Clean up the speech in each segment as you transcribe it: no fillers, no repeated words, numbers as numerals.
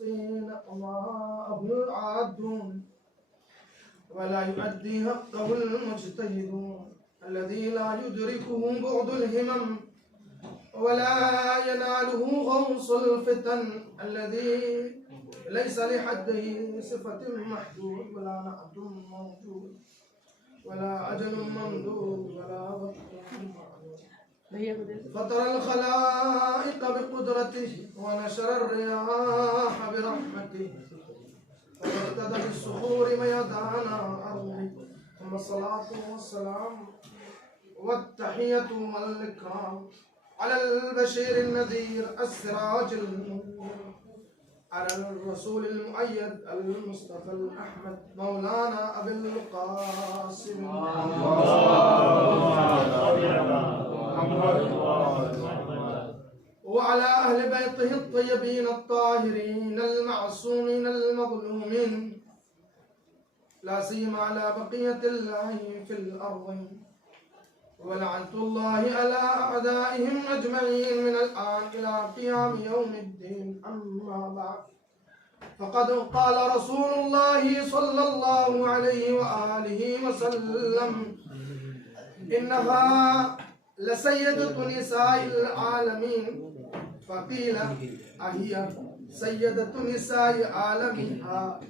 وما العادون ولا يؤدي حقه المجتهدون الذي لا يدركه بعد الهمم ولا يناله غوص الفتن الذي ليس لحده صفة محدود ولا نعت موجود ولا أجل ممدود ولا وقت معلوم فطر الخلائق بقدرته ونشر الرياح برحمته وارتدى بالصخور ميدان أرضه ثم الصلاة والسلام والتحية والإكرام على البشير النذير السراج المنير على الرسول المؤيد المصطفى الأحمد مولانا أبي القاسم وعلى أهل بيته الطيبين الطاهرين المعصومين المظلومين لا سيما على بقية الله في الأرض ولعنة الله على أعدائهم أجمعين من الآن إلى قيام يوم الدين أما بعد فقد قال رسول الله صلى الله عليه وآله وسلم إنها لسيدة نساء العالمين فقيل أهي سيدة نساء عالمها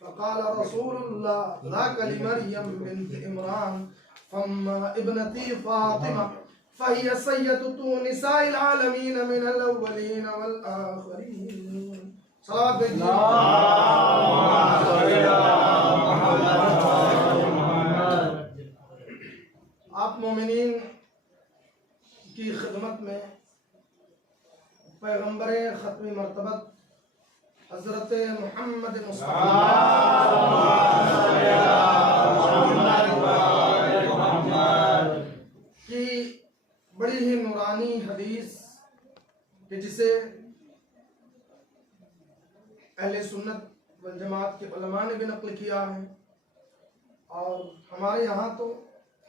فقال رسول الله ذاك لمريم بنت عمران فأما ابنتي فاطمة فهي سيدة نساء العالمين من الأولين والآخرين صلوات آپ مومنین کی خدمت میں پیغمبر ختمی مرتبت حضرت محمد مصطفیٰ کی بڑی ہی نورانی حدیث کہ جسے اہل سنت والجماعت کے علماء نے بھی نقل کیا ہے اور ہمارے یہاں تو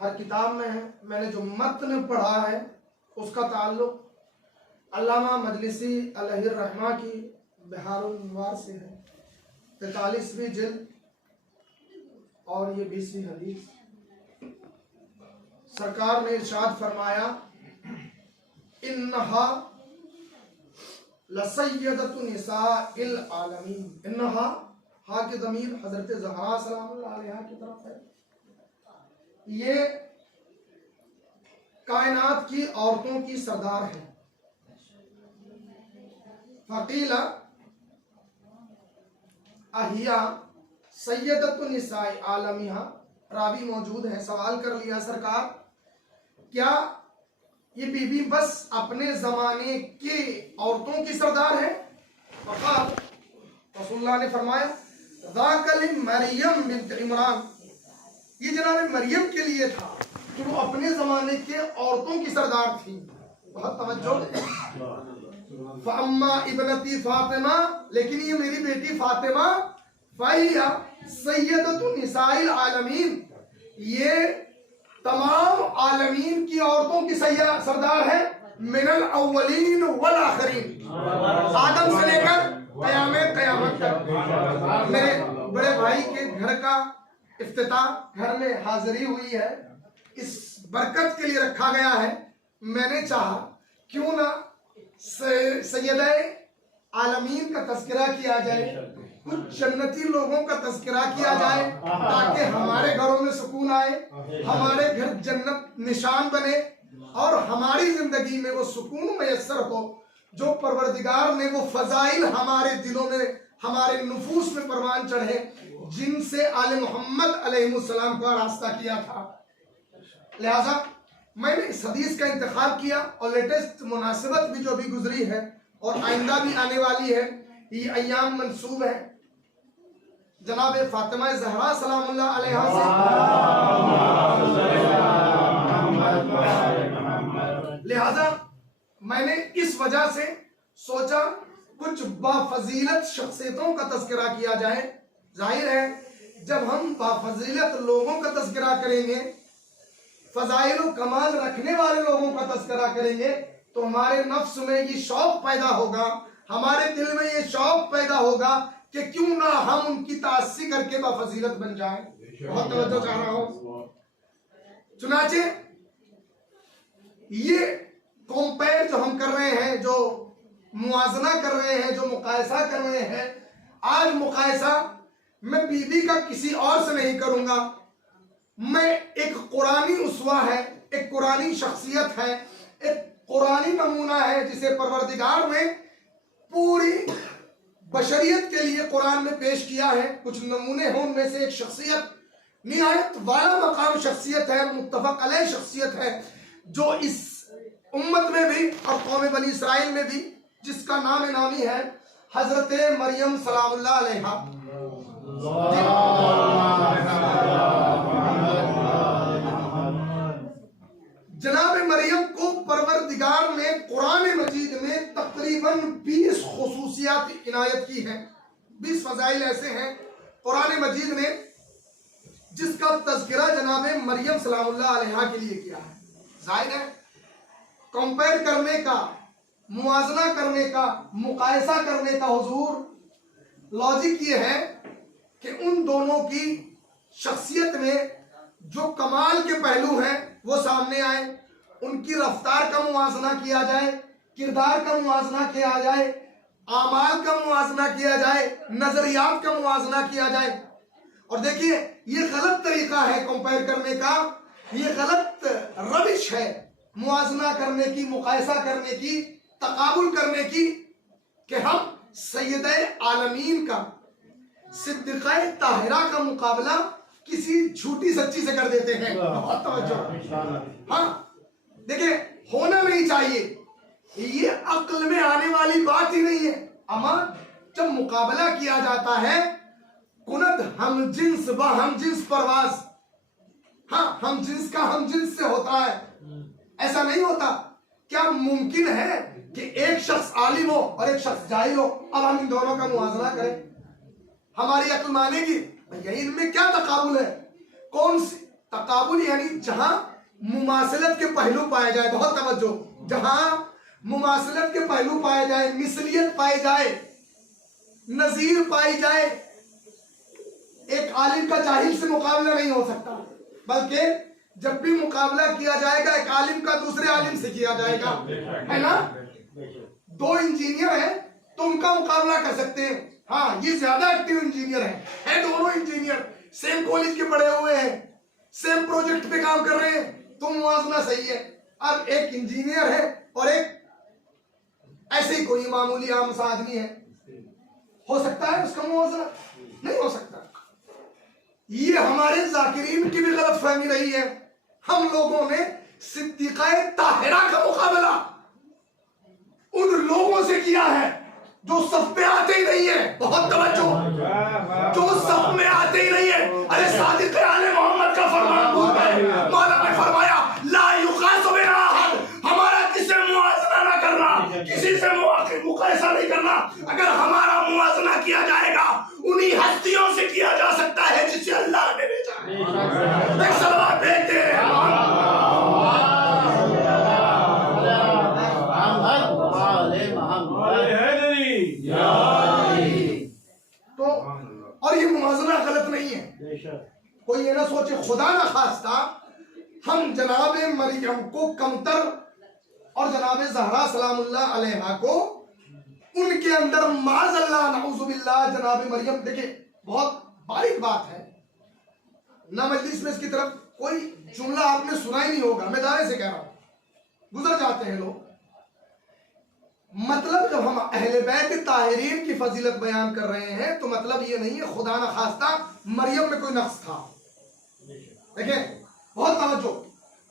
ہر کتاب میں ہے. میں نے جو متن پڑھا ہے اس کا تعلق علامہ مجلسی علیہ الرحمہ کی بحار الانوار سے ہے. 43ویں جلد اور یہ 20ویں حدیث. سرکار نے ارشاد فرمایا انہا لسیدۃ نساء العالمین. انہا ہا کی ضمیر حضرت زہرا سلام اللہ علیہا کی طرف ہے. یہ کائنات کی عورتوں کی سردار ہے. فقیلا اہیا سیدۃ نساء عالمیہ. راوی موجود ہے. سوال کر لیا سرکار کیا یہ بی بی بس اپنے زمانے کی عورتوں کی سردار ہے؟ فقال رسول اللہ نے فرمایا ذاک لمریم بنت عمران. یہ جناب مریم کے لیے تھا کہ وہ اپنے زمانے کے عورتوں کی سردار تھی. بہت توجہ. فاما ابنتی فاطمہ. لیکن یہ میری بیٹی فاطمہ فَهِيَ سَيَّدَةُ نِسَاءِ الْعَالَمِينَ. یہ تمام عالمین کی عورتوں کی سردار ہے. من الاولین والآخرین. آدم سے لے کر قیامت تک. میرے بڑے بھائی کے گھر کا افتتاح گھر میں حاضری ہوئی ہے. اس برکت کے لیے رکھا گیا ہے. میں نے چاہا کیوں نہ سیدہ عالمین کا تذکرہ کیا جائے, کچھ جنتی لوگوں کا تذکرہ کیا جائے تاکہ ہمارے گھروں میں سکون آئے, ہمارے گھر جنت نشان بنے اور ہماری زندگی میں وہ سکون میسر ہو جو پروردگار نے وہ فضائل ہمارے دلوں میں ہمارے نفوس میں پروان چڑھے جن سے آل محمد علیہ السلام کو راستہ کیا تھا. لہذا میں نے اس حدیث کا انتخاب کیا اور لیٹسٹ مناسبت بھی جو بھی گزری ہے اور آئندہ بھی آنے والی ہے, یہ ایام منسوب ہے جناب فاطمہ زہرا سلام اللہ علیہا سے. لہذا میں نے اس وجہ سے سوچا کچھ بافضیلت شخصیتوں کا تذکرہ کیا جائے. ظاہر ہے جب ہم بافضیلت لوگوں کا تذکرہ کریں گے, فضائل و کمال رکھنے والے لوگوں کا تذکرہ کریں گے تو ہمارے نفس میں یہ شوق پیدا ہوگا, ہمارے دل میں یہ شوق پیدا ہوگا کہ کیوں نہ ہم ان کی تأسی کر کے بفضیلت بن جائیں. بہت توجہ چاہ رہا ہوں. چنانچہ یہ کمپیئر جو ہم کر رہے ہیں، جو موازنہ کر رہے ہیں، جو مقایسہ کر رہے ہیں، آج مقایسہ میں بی بی کا کسی اور سے نہیں کروں گا. میں ایک قرآنی اسوہ ہے، ایک قرآنی شخصیت ہے، ایک قرآنی نمونہ ہے جسے پروردگار نے پوری بشریت کے لیے قرآن میں پیش کیا ہے. کچھ نمونے ہیں، ان میں سے ایک شخصیت نہایت والا مقام شخصیت ہے، متفق علیہ شخصیت ہے، جو اس امت میں بھی اور قوم بنی اسرائیل میں بھی، جس کا نام نامی ہے حضرت مریم سلام اللہ علیہا. جناب مریم کو پروردگار نے قرآن مجید میں تقریباً 20 خصوصیات عنایت کی ہیں. 20 فضائل ایسے ہیں قرآن مجید نے جس کا تذکرہ جناب مریم سلام اللہ علیہا کے لیے کیا ہے. ظاہر ہے کمپیئر کرنے کا، موازنہ کرنے کا، مقایسہ کرنے کا حضور لاجک یہ ہے کہ ان دونوں کی شخصیت میں جو کمال کے پہلو ہیں وہ سامنے آئے، ان کی رفتار کا موازنہ کیا جائے، کردار کا موازنہ کیا جائے، اعمال کا موازنہ کیا جائے، نظریات کا موازنہ کیا جائے. اور دیکھیے یہ غلط طریقہ ہے کمپیئر کرنے کا، یہ غلط روش ہے موازنہ کرنے کی، مقایسہ کرنے کی، تقابل کرنے کی، کہ ہم سید عالمین کا، صدیقہ طاہرہ کا مقابلہ کسی جھوٹی سچی سے کر دیتے ہیں. بہت توجہ. ہاں دیکھیں ہونا نہیں چاہیے، یہ عقل میں آنے والی بات ہی نہیں ہے. اما جب مقابلہ کیا جاتا ہے، کند ہم جنس با ہم جنس پرواز، ہاں ہم جنس کا ہم جنس سے ہوتا ہے، ایسا نہیں ہوتا. کیا ممکن ہے کہ ایک شخص عالم ہو اور ایک شخص جاہل ہو؟ اب ہم ان دونوں کا موازنہ کریں، ہماری عقل مانے گی؟ ان میں کیا تقابل ہے؟ کون سی تقابل؟ یعنی جہاں مماثلت کے پہلو پائے جائے. بہت توجہ. جہاں مماثلت کے پہلو پائے جائے، مثلیت پائی جائے، نظیر پائی جائے. ایک عالم کا جاہل سے مقابلہ نہیں ہو سکتا، بلکہ جب بھی مقابلہ کیا جائے گا ایک عالم کا دوسرے عالم سے کیا جائے گا، ہے نا؟ دو انجینئر ہیں تو ان کا مقابلہ کر سکتے ہیں. ہاں یہ زیادہ ایکٹیو انجینئر ہیں دونوں انجینئر سیم کالج کے پڑھے ہوئے ہیں، سیم پروجیکٹ پہ کام کر رہے ہیں، تو موازنہ صحیح ہے. اب ایک انجینئر ہے اور ایک ایسے ہی کوئی معمولی عام سا آدمی ہے، ہو سکتا ہے اس کا موازنہ؟ نہیں ہو سکتا. یہ ہمارے ذاکرین کی بھی غلط فہمی رہی ہے. ہم لوگوں نے صدیقہ طاہرہ کا مقابلہ ان لوگوں سے کیا ہے جو صف میں آتے ہی نہیں ہے. بہت توجہ. جو صف میں آتے ہی نہیں ہے. ارے صادق آل محمد کا فرمان بھول گئے. مولا نے فرمایا لا یقاس بنا احد، ہمارا کسی سے موازنہ نہ کرنا، کسی سے مقایسہ نہیں کرنا. اگر ہمارا موازنہ کیا جائے گا انہی ہستیوں سے کیا جا سکتا ہے جسے اللہ نے بھیجا ہے. ایک سلوات بھیجتے ہیں. تو اور یہ موازنہ غلط نہیں ہے. کوئی یہ نہ سوچے خدا نہ خواستہ ہم جناب مریم کو کمتر اور جناب زہرا سلام اللہ علیہا کو ان کے اندر معاذ اللہ نعوذ باللہ جناب مریم. دیکھیں بہت باریک بات ہے، نہ مجلس میں اس کی طرف کوئی جملہ آپ نے سنا ہی نہیں ہوگا، میں دعوے سے کہہ رہا ہوں، گزر جاتے ہیں لوگ. مطلب جب ہم اہل بیت طاہرین کی فضیلت بیان کر رہے ہیں تو مطلب یہ نہیں ہے خدا نہ خواستہ مریم میں کوئی نقص تھا. دیکھیں بہت توجہ،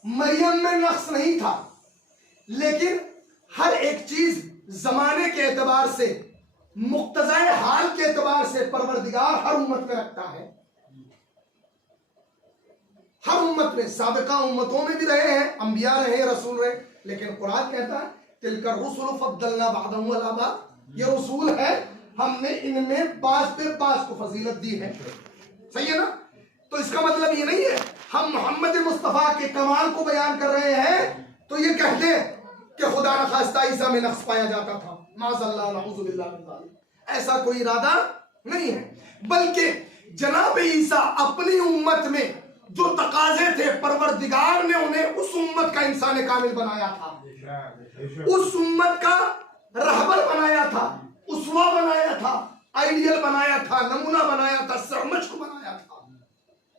مریم میں نقص نہیں تھا، لیکن ہر ایک چیز زمانے کے اعتبار سے، مقتضائے حال کے اعتبار سے پروردگار ہر امت میں رکھتا ہے. ہر امت میں، سابقہ امتوں میں بھی رہے ہیں، انبیاء رہے، رسول رہے، لیکن قرآن کہتا ہے تلک الرسل فضلنا بعضهم علی بعض، یہ رسول ہے ہم نے ان میں بعض پہ بعض کو فضیلت دی ہے. صحیح ہے نا؟ تو اس کا مطلب یہ نہیں ہے ہم محمد مصطفیٰ کے کمال کو بیان کر رہے ہیں تو یہ کہتے ہیں کہ خدا نخواستہ عیسیٰ میں نقص پایا جاتا تھا. معاذ اللہ نعوذ باللہ من ذلک. ایسا کوئی ارادہ نہیں ہے، بلکہ جناب عیسیٰ اپنی امت میں جو تقاضے تھے پروردگار نے انہیں اس امت کا انسان کامل بنایا تھا، اس امت کا رہبر بنایا تھا، اسوہ بنایا تھا، آئیڈیل بنایا تھا، نمونہ بنایا تھا، سرمشق بنایا تھا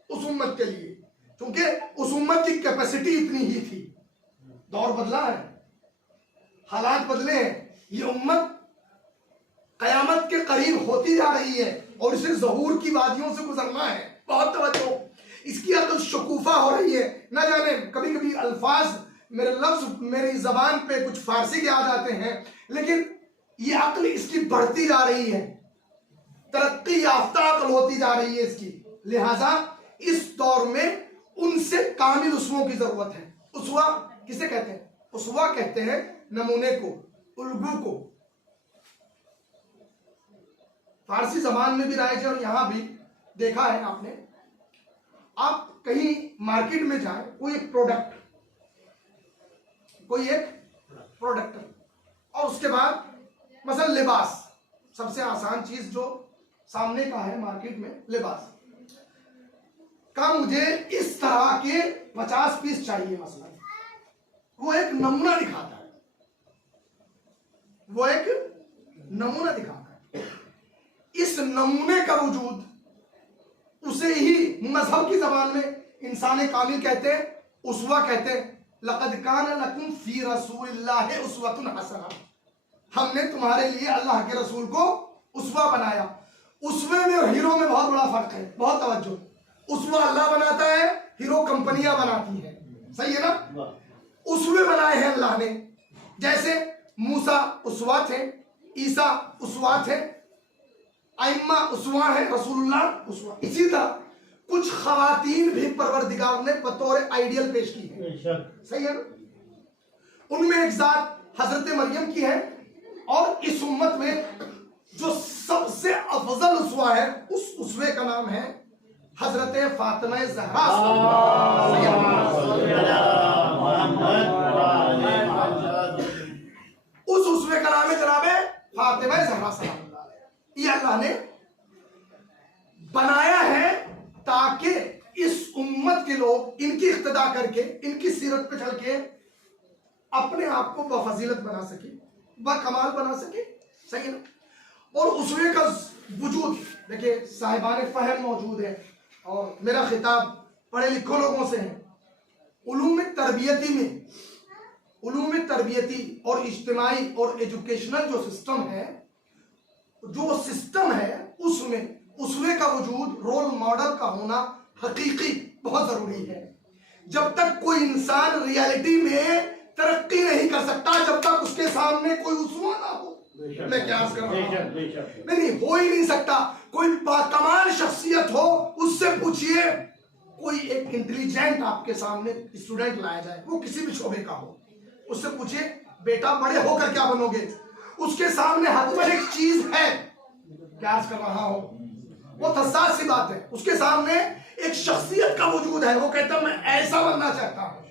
اس امت کے لیے، کیونکہ اس امت کی کیپیسٹی اتنی ہی تھی۔ دور بدلا ہے، حالات بدلے ہیں، یہ امت قیامت کے قریب ہوتی جا رہی ہے اور اسے ظہور کی وادیوں سے گزرنا ہے۔ بہت توجہ، اس کی عقل شکوفہ ہو رہی ہے۔ نہ جانے کبھی کبھی الفاظ میرے لفظ میری زبان پہ کچھ فارسی کے آ جاتے ہیں، لیکن یہ عقل اس کی بڑھتی جا رہی ہے، ترقی یافتہ عقل ہوتی جا رہی ہے اس کی، لہذا اس دور میں ان سے کامل اسووں کی ضرورت ہے۔ اسوہ کسے کہتے ہیں؟ اسوہ کہتے ہیں نمونے کو، الگو کو۔ فارسی زبان میں بھی رائج ہے اور یہاں بھی دیکھا ہے آپ نے، آپ کہیں مارکیٹ میں جائیں، کوئی ایک پروڈکٹ اور اس کے بعد مثلا لباس، سب سے آسان چیز جو سامنے کا ہے مارکیٹ میں، لباس کا مجھے اس طرح کے 50 پیس چاہیے مثلا، وہ ایک نمونہ دکھاتا ہے، اس نمونے کا وجود اسے ہی مذہب کی زبان میں انسان کامل کہتے ہیں، اسوہ کہتے ہیں۔ لقد کان لکم فی رسول اللہ اسوۃ حسنہ، ہم نے تمہارے لیے اللہ کے رسول کو اسوہ بنایا۔ اسوے میں اور ہیرو میں بہت بڑا فرق ہے، بہت توجہ۔ اسوہ اللہ بناتا ہے، ہیرو کمپنیاں بناتی ہیں، صحیح ہے نا؟ اسوے بنائے ہیں اللہ نے، جیسے موسیٰ اسوہ تھے، عیسیٰ اسوہ تھے، ائمہ اسوہ ہیں، رسول اللہ اسوہ۔ اسی طرح کچھ خواتین بھی پروردگار نے بطور آئیڈیل پیش کی ہے، صحیح ہے نا؟ ان میں ایک ذات حضرت مریم کی ہے، اور اس امت میں جو سب سے افضل اسوہ ہے، اس اسوے کا نام ہے حضرت فاطمہ زہرا۔ اس اسوے کا نام ہے جناب فاطمہ زہرا سلام اللہ علیہ۔ یہ اللہ نے بنایا ہے تاکہ اس امت کے لوگ ان کی اقتدا کر کے، ان کی سیرت پہ چل کے اپنے آپ کو بفضیلت بنا سکے، بکمال بنا سکے، صحیح نا؟ اور اسوے کا وجود دیکھیں، صاحبان فہم موجود ہے، اور میرا خطاب پڑھے لکھوں لوگوں سے ہے۔ علوم تربیتی اور اجتماعی اور ایجوکیشنل جو سسٹم ہے، اس میں اسوے کا وجود، رول ماڈل کا ہونا حقیقی بہت ضروری ہے۔ جب تک کوئی انسان ریالٹی میں ترقی نہیں کر سکتا جب تک اس کے سامنے کوئی اسوہ نہ ہو۔ میں کیا عرض کر رہا ہوں؟ نہیں ہو ہی نہیں سکتا۔ کوئی باکمال شخصیت ہو، اس سے پوچھئے، کوئی ایک انٹیلیجنٹ آپ کے سامنے اسٹوڈنٹ لایا جائے، وہ کسی بھی شعبے کا ہو، اس سے پوچھئے بیٹا بڑے ہو کر کیا بنو گے؟ اس کے سامنے حتماً ایک چیز ہے، کیا عرض کر رہا ہوں، بہت حساس سی بات ہے، اس کے سامنے ایک شخصیت کا وجود ہے، وہ کہتا میں ایسا بننا چاہتا ہوں۔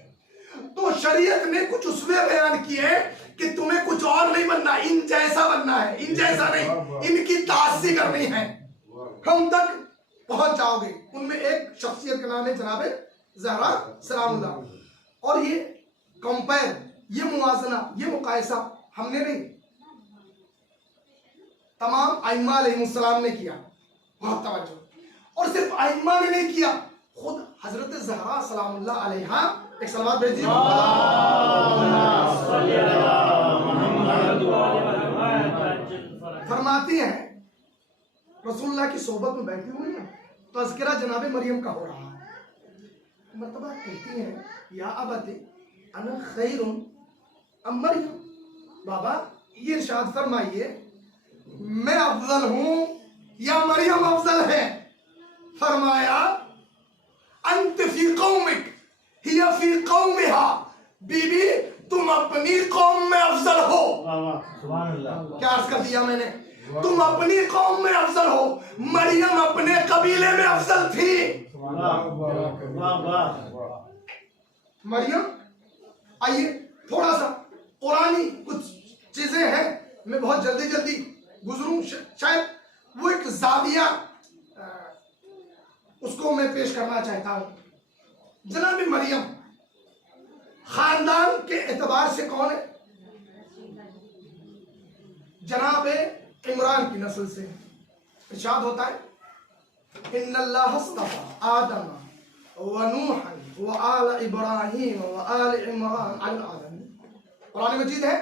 تو شریعت نے کچھ اسوے بیان کیے کہ تمہیں کچھ اور نہیں بننا، ان جیسا بننا ہے، ان جیسا نہیں، ان کی تعصی کرنی ہے، ہم تک پہنچ جاؤ گے۔ ان میں ایک شخصیت کا نام ہے جناب زہرا سلام اللہ۔ اور یہ کمپیر، یہ موازنہ، یہ مقایسہ ہم نے نہیں، تمام ائمہ علیہ السلام نے کیا، بہت توجہ۔ اور صرف ائمہ نے نہیں کیا، خود حضرت زہرا سلام اللہ علیہا، ایک صلوات بھیج دیجیے، فرماتی ہیں رسول اللہ کی صحبت میں بیٹھی ہوئی ہیں، تذکرہ جناب مریم کا ہو رہا ہے، مرتبہ کہتی ہیں یا ابت انا خیر ام مریم، بابا یہ ارشاد فرمائیے میں افضل ہوں یا مریم افضل ہے؟ فرمایا انت فی قومک ہی فی قومہا، بی بی تم اپنی قوم میں افضل ہو۔ کیا عرض کر دیا میں نے؟ تم اپنی قوم میں افضل ہو، مریم اپنے قبیلے میں افضل تھی۔ مریم، آئیے تھوڑا سا قرآنی کچھ چیزیں ہیں، میں بہت جلدی گزروں شاید وہ ایک زاویہ اس کو میں پیش کرنا چاہتا ہوں. جناب مریم خاندان کے اعتبار سے کون ہے؟ جناب عمران کی نسل سے. ارشاد ہوتا ہے ان اللہ اصطفى آدم ونوحا وآل ابراہیم وآل عمران علی العالمین. قرآن مجید ہے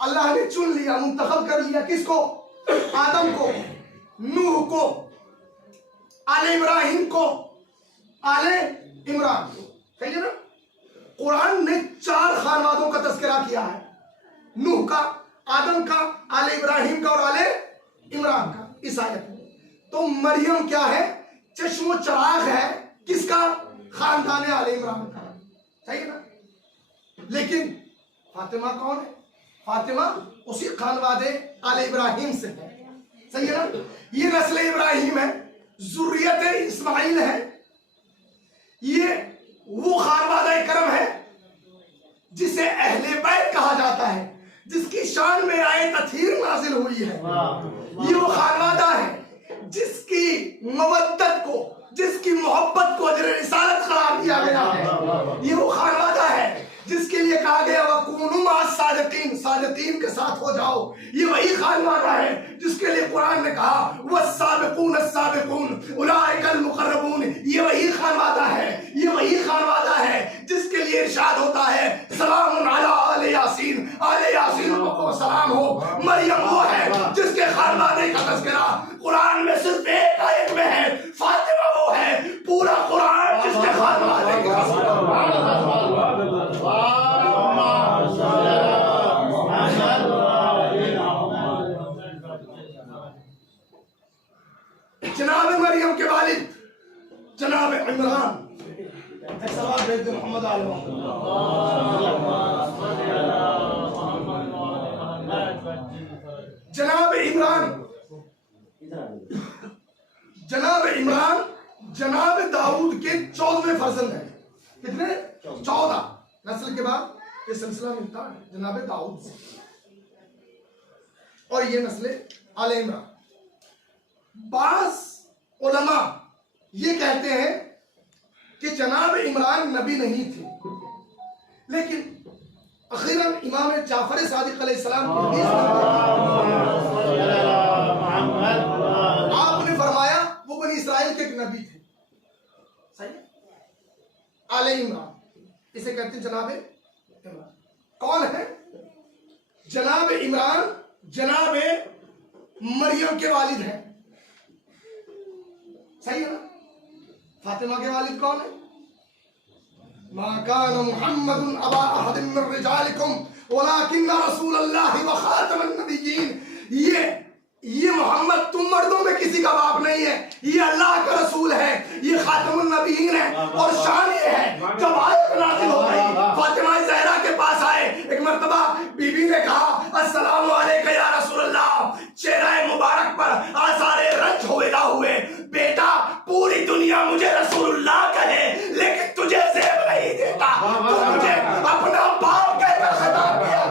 اللہ نے چن لیا، منتخب کر لیا کس کو؟ آدم کو، نوح کو، آل ابراہیم کو، آل عمران کو. صحیح ہے نا؟ قرآن نے 4 خاندانوں کا تذکرہ کیا ہے، نوح کا، آدم کا، آل ابراہیم کا اور آل عمران کا اس آیت میں. تو مریم کیا ہے؟ چشم و چراغ ہے کس کا؟ خاندان آل عمران کا. صحیح ہے نا؟ لیکن فاطمہ کون ہے؟ فاطمہ اسی خاندان آل ابراہیم سے ہے. صحیح ہے نا؟ یہ نسل ابراہیم ہے، ذریت اسماعیل ہے، یہ وہ خاندان کرم ہے جسے اہل بیت کہا جاتا ہے، جس کی شان میں آیت تطہیر نازل ہوئی ہے. یہ وہ خانوادہ ہے جس کی مودت کو، جس کی محبت کو اجر رسالت قرار دیا گیا ہے. یہ وہ خانوادہ ہے جس کے لیے کہا گیا وَكُونُوا مَعَ الصَّادِقِينَ، صادقین کے ساتھ ہو جاؤ. یہ وہی خانوادہ ہے جس کے لیے قرآن نے کہا وَالسَّابِقُونَ السَّابِقُونَ أُولَٰئِكَ الْمُقَرَّبُونَ. یہ وہی خانوادہ ہے، یہ وہی خانوادہ ہے جس کے لیے ارشاد ہوتا ہے سلام علی آل یاسین، آل یاسین کو سلام ہو. مریم وہ ہے جس کے خانوادے کا تذکرہ قرآن میں صرف ایک آیت میں ہے. فاطمہ وہ ہے پورا قرآن جس کے خانوادے کا تذکرہ. جناب مریم کے والد جناب عمران. ایک سوال بھیج دیں محمد علیہ جناب عمران جناب داؤد کے 14ویں فرزند ہیں. کتنے؟ 14. نسل کے بعد یہ سلسلہ ملتا ہے جناب داؤد سے، اور یہ نسل آل عمران. بعض علماء یہ کہتے ہیں کہ جناب عمران نبی نہیں تھے، لیکن اخیراً امام جعفر صادق علیہ السلام کی حدیث آپ نے فرمایا وہ بنی اسرائیل کے ایک نبی تھے. صحیح. آل عمران اسے کہتے ہیں جناب عمران. کون ہے جناب عمران؟ جناب مریم کے والد ہیں. صحیح ہے نا؟ فاطمہ کے والد کون ہے؟ ما كان محمد ابا احد من رجالکم ولكن رسول اللہ وخاتم النبیین. یہ محمد تم مردوں میں کسی کا باپ نہیں ہے، یہ اللہ کا رسول ہے، یہ خاتم النبیین ہے. اور شان یہ ہے جب آیت نازل ہو گئی فاطمہ زہرا کے پاس آئے، ایک مرتبہ بی بی نے کہا السلام علیکم یا رسول اللہ. چہرہ مبارک پر آثار رنج ہوئے بیٹا پوری دنیا مجھے رسول اللہ کہے لیکن تجھے زیب نہیں دیتا، تو مجھے اپنا باپ کہہ کر خطاب کیا.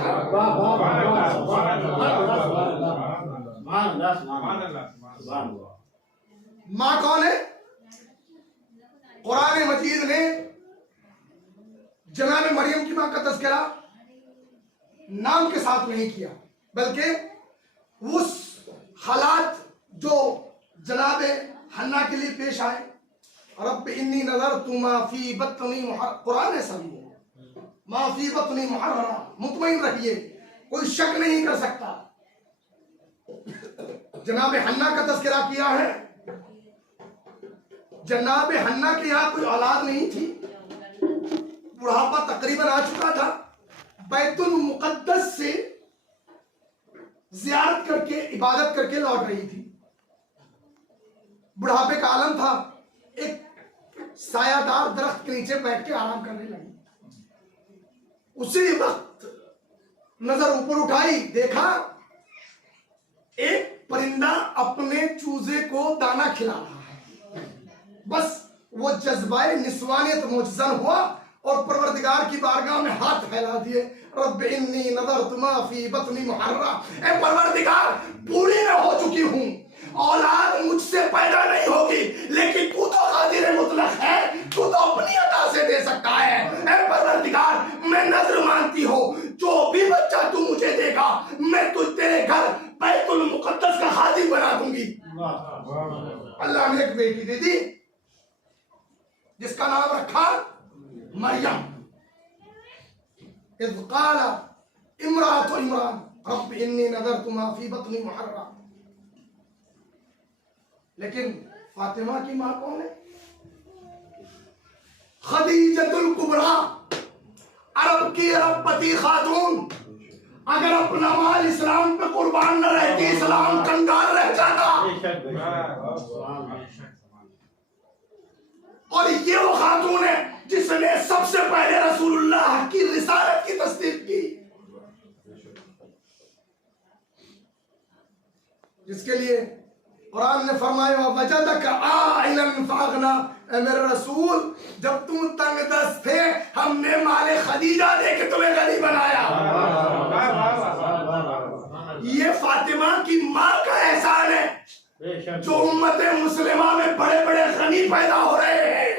ماں کون ہے؟ قرآن مجید نے جناب مریم کی ماں کا تذکرہ نام کے ساتھ نہیں کیا، بلکہ اس حالات جو جناب حنا کے لیے پیش آئے. رب انی نظرت ما فی بطنی قرآن ایسا بھی ہے، ما فی بطنی محررہ. مطمئن رہیے، کوئی شک نہیں کر سکتا. جناب حنا کا تذکرہ کیا ہے. جناب حنا کے یہاں کوئی اولاد نہیں تھی، بڑھاپا تقریباً آ چکا تھا. بیت المقدس سے زیارت کر کے عبادت کر کے لوٹ رہی تھی. بڑھاپے کا عالم تھا، ایک سایہ دار درخت کے نیچے بیٹھ کے آرام کرنے لگی. اسی وقت نظر اوپر اٹھائی، دیکھا ایک پرندہ اپنے چوزے کو دانا کھلا رہا ہے. بس وہ جذبہ نسوانیت موجزن ہوا اور پروردگار کی بارگاہ میں ہاتھ پھیلا دیے. رب انی نظرت ما فی بطنی محررا، اے پروردگار پوری میں ہو چکی ہوں، اولاد مجھ سے پیدا نہیں ہوگی، لیکن تو قادر مطلق ہے، تو اپنی عطا سے دے سکتا ہے۔ اے پروردگار میں نظر مانتی ہوں جو بھی بچہ تو مجھے دے گا میں تیرے گھر بیت المقدس کا خادم بنا دوں گی۔ اللہ نے ایک بیٹی دے دی جس کا نام رکھا مریم۔ اذ قال امرأة عمران رب انی نذرت ما فی بطنی محررا۔ لیکن فاطمہ کی ماں کون ہے؟ خدیجۃ الکبریٰ، عرب کی عرب پتی خاتون، اگر اپنا مال اسلام پہ قربان نہ رہتی اسلام کنگال رہ جاتا۔ اور یہ وہ خاتون ہے جس نے سب سے پہلے رسول اللہ کی رسالت کی تصدیق کی، جس کے لیے قرآن نے فرمایا وجدک عائلا فاغنا، اے میرے رسول جب تم تنگ دست تھے ہم نے مال خدیجہ دے کے تمہیں غنی بنایا۔ یہ فاطمہ کی ماں کا احسان ہے جو امت مسلمہ میں بڑے بڑے غنی پیدا ہو رہے ہیں۔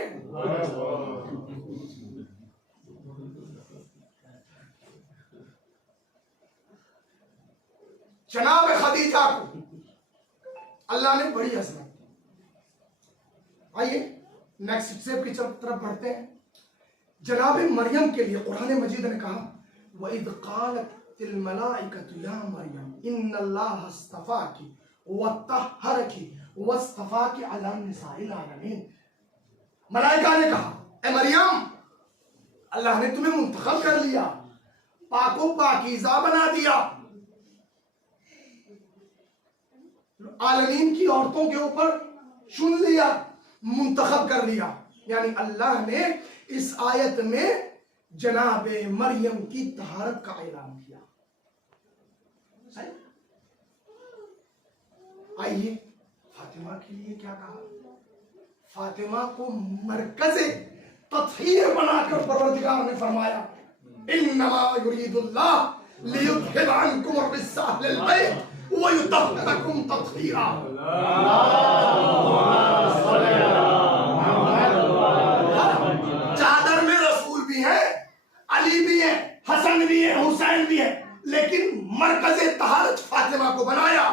جناب خدیجہ کو اللہ نے بڑی عظمت دی۔ آئیے نیکسٹ اسٹیپ کی طرف بڑھتے ہیں۔ جناب مریم کے لیے قرآن مجید نے کہا وَإِذْ قَالَتِ الْمَلَائِكَةُ يَا مَرْيَمْ إِنَّ اللَّهَ اصْطَفَاكِ وَطَهَّرَكِ وَاصْطَفَاكِ عَلَى النِّسَاءِ الْعَالَمِينَ۔ ملائکہ نے کہا اے مریم اللہ نے تمہیں منتخب کر لیا، پاک و پاکیزہ بنا دیا، عالمین کی عورتوں کے اوپر چن لیا، منتخب کر لیا۔ یعنی اللہ نے اس آیت میں جناب مریم کی طہارت کا اعلان کیا۔ آئیے فاطمہ کے لیے کیا کہا؟ فاطمہ کو مرکز تطہیر بنا کر پروردگار نے فرمایا انما یرید اللہ لیذھب عنکم الرجس اہل البیت وَيُطَهِّرَكُمْ تَطْهِيرًا۔ چادر میں رسول بھی ہیں، علی بھی ہیں، حسن بھی ہیں، حسین بھی ہیں، لیکن مرکز طہارت فاطمہ کو بنایا۔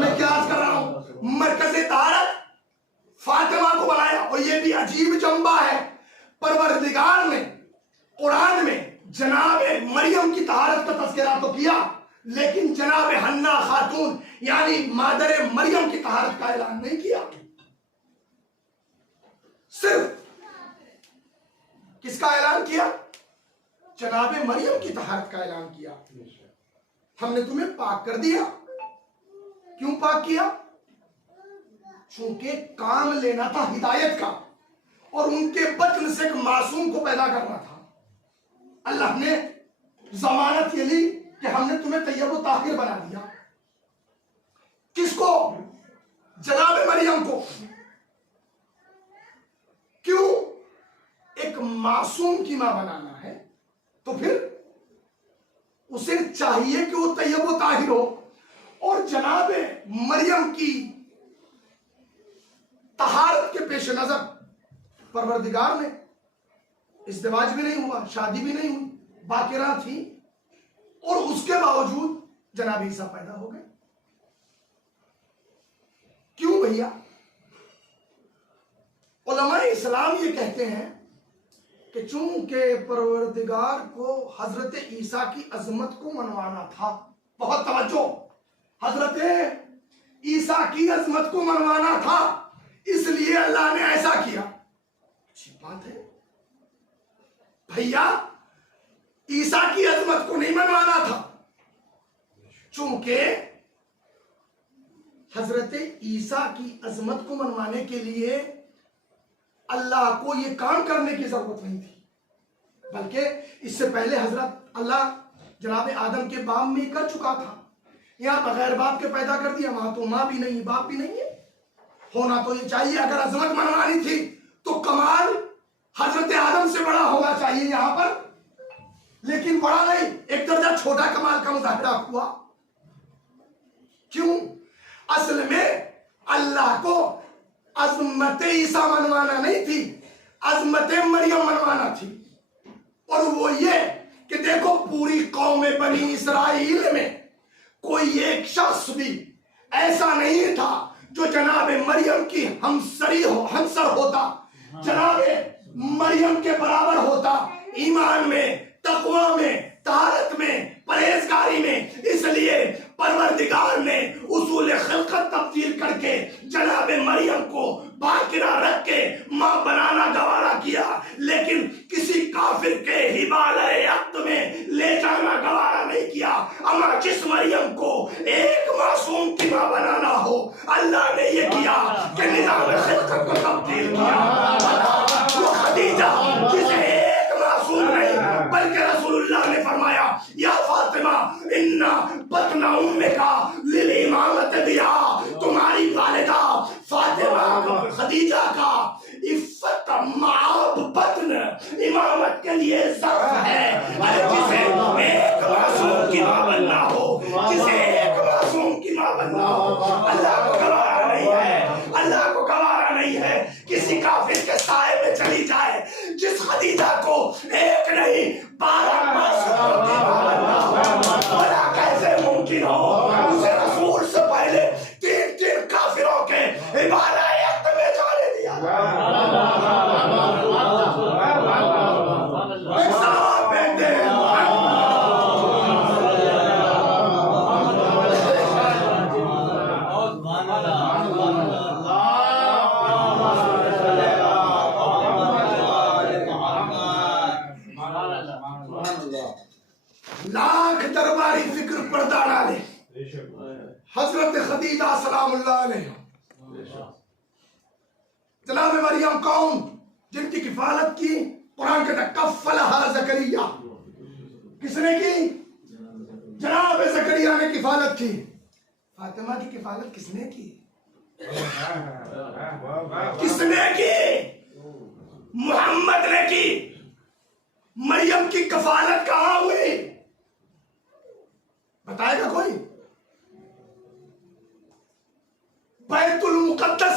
میں کیا عرض کر رہا ہوں؟ مرکز طہارت فاطمہ کو بنایا۔ اور یہ بھی عجیب جنبہ ہے، پروردگار نے قرآن میں جناب مریم کی طہارت کا تذکرہ تو کیا لیکن جناب حنا خاتون یعنی مادر مریم کی طہارت کا اعلان نہیں کیا۔ صرف کس کا اعلان کیا؟ جناب مریم کی طہارت کا اعلان کیا۔ ہم نے تمہیں پاک کر دیا۔ کیوں پاک کیا؟ چونکہ کام لینا تھا ہدایت کا اور ان کے بطن سے ایک معصوم کو پیدا کرنا تھا۔ اللہ نے ضمانت یہ لی کہ ہم نے تمہیں طیب و طاہر بنا دیا۔ کس کو؟ جناب مریم کو۔ کیوں؟ ایک معصوم کی ماں بنانا ہے تو پھر اسے چاہیے کہ وہ طیب و طاہر ہو، اور جناب مریم کی طہارت کے پیش نظر پروردگار نے ازدواج بھی نہیں ہوا، شادی بھی نہیں ہوئی، باقرہ تھی، اور اس کے باوجود جناب عیسیٰ پیدا ہو گئے۔ کیوں بھیا؟ علماء اسلام یہ کہتے ہیں کہ چونکہ پروردگار کو حضرت عیسیٰ کی عظمت کو منوانا تھا، بہت توجہ، حضرت عیسیٰ کی عظمت کو منوانا تھا، اس لیے اللہ نے ایسا کیا۔ اچھی بات ہے بھیا، عیسیٰ کی عظمت کو نہیں منوانا تھا، چونکہ حضرت عیسیٰ کی عظمت کو منوانے کے لیے اللہ کو یہ کام کرنے کی ضرورت نہیں تھی، بلکہ اس سے پہلے حضرت اللہ جناب آدم کے باپ میں کر چکا تھا۔ یہاں بغیر باپ کے پیدا کر دیا، وہاں تو ماں بھی نہیں باپ بھی نہیں ہے۔ ہونا تو یہ چاہیے، اگر عظمت منوانی تھی تو کمال حضرت آدم سے بڑا ہونا چاہیے۔ یہاں پر لیکن بڑا نہیں، ایک درجہ چھوٹا کمال کا مظاہرہ ہوا. کیوں؟ اصل میں اللہ کو عظمت عیسیٰ منوانا نہیں تھی، عظمت مریم منوانا تھی. اور وہ یہ کہ دیکھو پوری قوم بنی اسرائیل میں کوئی ایک شخص بھی ایسا نہیں تھا جو جناب مریم کی ہمسر ہوتا، جناب مریم کے برابر ہوتا ایمان میں، تقوی میں، طہارت میں، پرہیزگاری میں. اس لیے پروردگار نے اصول خلقت تبدیل کر کے جناب مریم کو باقرہ رکھ کے ماں بنانا گوارا کیا، لیکن کسی کافر کے حبالۂ عقد میں لے جانا گوارا نہیں کیا. اما جس مریم کو ایک معصوم کی ماں بنانا ہو، اللہ نے یہ کیا کہ نظام خلقت کو تبدیل کیا. وہ خدیجہ جسے ایک معصوم نہیں بلکہ رسول اللہ نے فرمایا یا فاطمہ ان بطن امک للامامت بیا، تمہاری والدہ فاطمہ خدیجہ کا عفت معاب بطن امامت کے لیے ظرف ہے. جسے ایک معصوم کی ماں بننا ہو، جسے ایک معصوم کی ماں بننا ہو، اللہ کو گوارا نہیں ہے، اللہ کو گوارا نہیں ہے کسی کافر کے سائے میں چلی جائے. جس خدیجہ کو ایک نہیں 12 معصوموں کی ماں بننا ہو، بھلا کیسے ممکن ہو اسے رسول سے پہلے 3 کافروں کے حبالۂ عقد میں جانے دیا. لاکھ درباری فکر پردہ ڈالے، حضرت خدیجہ سلام اللہ علیہ جناب مریم کون؟ جن کی کفالت کی قرآن کہتا ہے کفلہا زکریا. کس نے کی؟ جناب زکریا نے کفالت کی. فاطمہ کی کفالت کس نے کی؟ کس نے کی؟ محمد نے کی. مریم کی کفالت کہاں ہوئی؟ بتائے گا کوئی؟ بیت المقدس